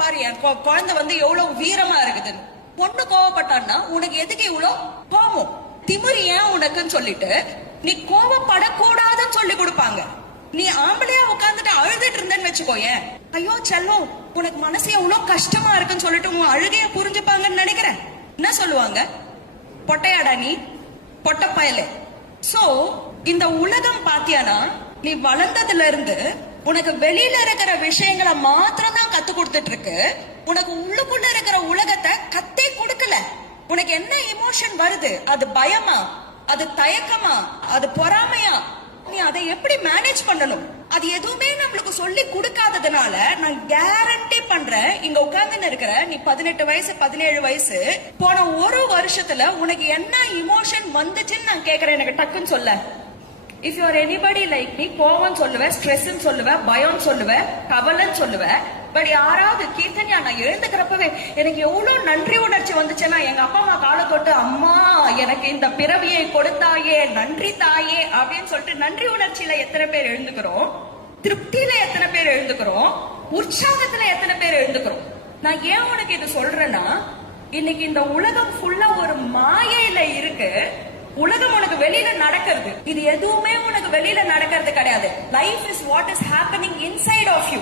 பாரு என் குழந்தை வந்து எவ்வளவு வீரமா இருக்குதுன்னு. பொண்ணு கோவப்பட்டான்னா உனக்கு எதுக்கு இவ்வளவு கோவம், திமிரு ஏன் உனக்குன்னு சொல்லிட்டு நீ கோவப்படக்கூடாதுன்னு சொல்லி கொடுப்பாங்க. நீ ஆம்பளையா உட்காந்துட்டு அழுதுட்டு இருந்தேன்னு வச்சுக்கோயேன், ஐயோ செல்லம் உனக்கு மனசு எவ்வளவு கஷ்டமா இருக்குன்னு சொல்லிட்டு உன் அழுகைய புரிஞ்சுப்பாங்கன்னு நினைக்கிறேன். என்ன சொல்லுவாங்க, பொட்டையாடா நீ, பொட்ட பயலே. சோ இந்த உலகம் பாத்தியானா நீ வளர்ந்ததுல இருந்து உனக்கு வெளியில இருக்கிற விஷயங்களை மாத்திரம் தான் கத்து கொடுத்துட்டு இருக்கு. உனக்கு உள்ளுக்குள்ள இருக்கிற உலகத்தை கத்தே கொடுக்கல. உனக்கு என்ன இமோஷன் வருது, அது பயமா, அது தயக்கமா, அது பொறாமையா, நீ அதை எப்படி மேனேஜ் பண்ணணும், அது எதுவுமே நம்மளுக்கு சொல்லி கொடுக்காததுனால நான் கேரண்டி பண்றேன், இங்க உட்கார்ந்து இருக்கிற நீ 18 வயசு 17 வயசு போன ஒரு வருஷத்துல உனக்கு என்ன இமோஷன் வந்துச்சுன்னு நான் கேக்குறேன். எனக்கு டக்குன்னு சொல்ல. If you are anybody like நீ கோவம் சொல்லுவேன், ஸ்ட்ரெஸ் சொல்லுவேன், பயம் சொல்லுவேன், கவலைன்னு சொல்லுவேன். பட் யாராவது கீர்த்தனியா நான் எழுந்துக்கிறப்பவே எனக்கு எவ்வளவு நன்றி உணர்ச்சி வந்துச்சுன்னா, எங்க அப்பா அம்மா காலை தொட்டு அம்மா எனக்கு இந்த பிறவியை கொடுத்தாயே, நன்றி தாயே அப்படின்னு சொல்லிட்டு நன்றி உணர்ச்சியில எத்தனை பேர் எழுந்துக்கிறோம், திருப்தியில எத்தனை பேர் எழுந்துக்கிறோம், உற்சாகத்துல எத்தனை பேர் எழுந்துக்கிறோம். நான் ஏன் உனக்கு இது சொல்றேன்னா, இன்னைக்கு இந்த உலகம் ஃபுல்லா ஒரு மாயையில இருக்கு. உலகம் உனக்கு வெளியில நடக்கிறது, இது எதுவுமே உனக்கு வெளியில நடக்கிறது கிடையாது. Life is what is happening inside of you.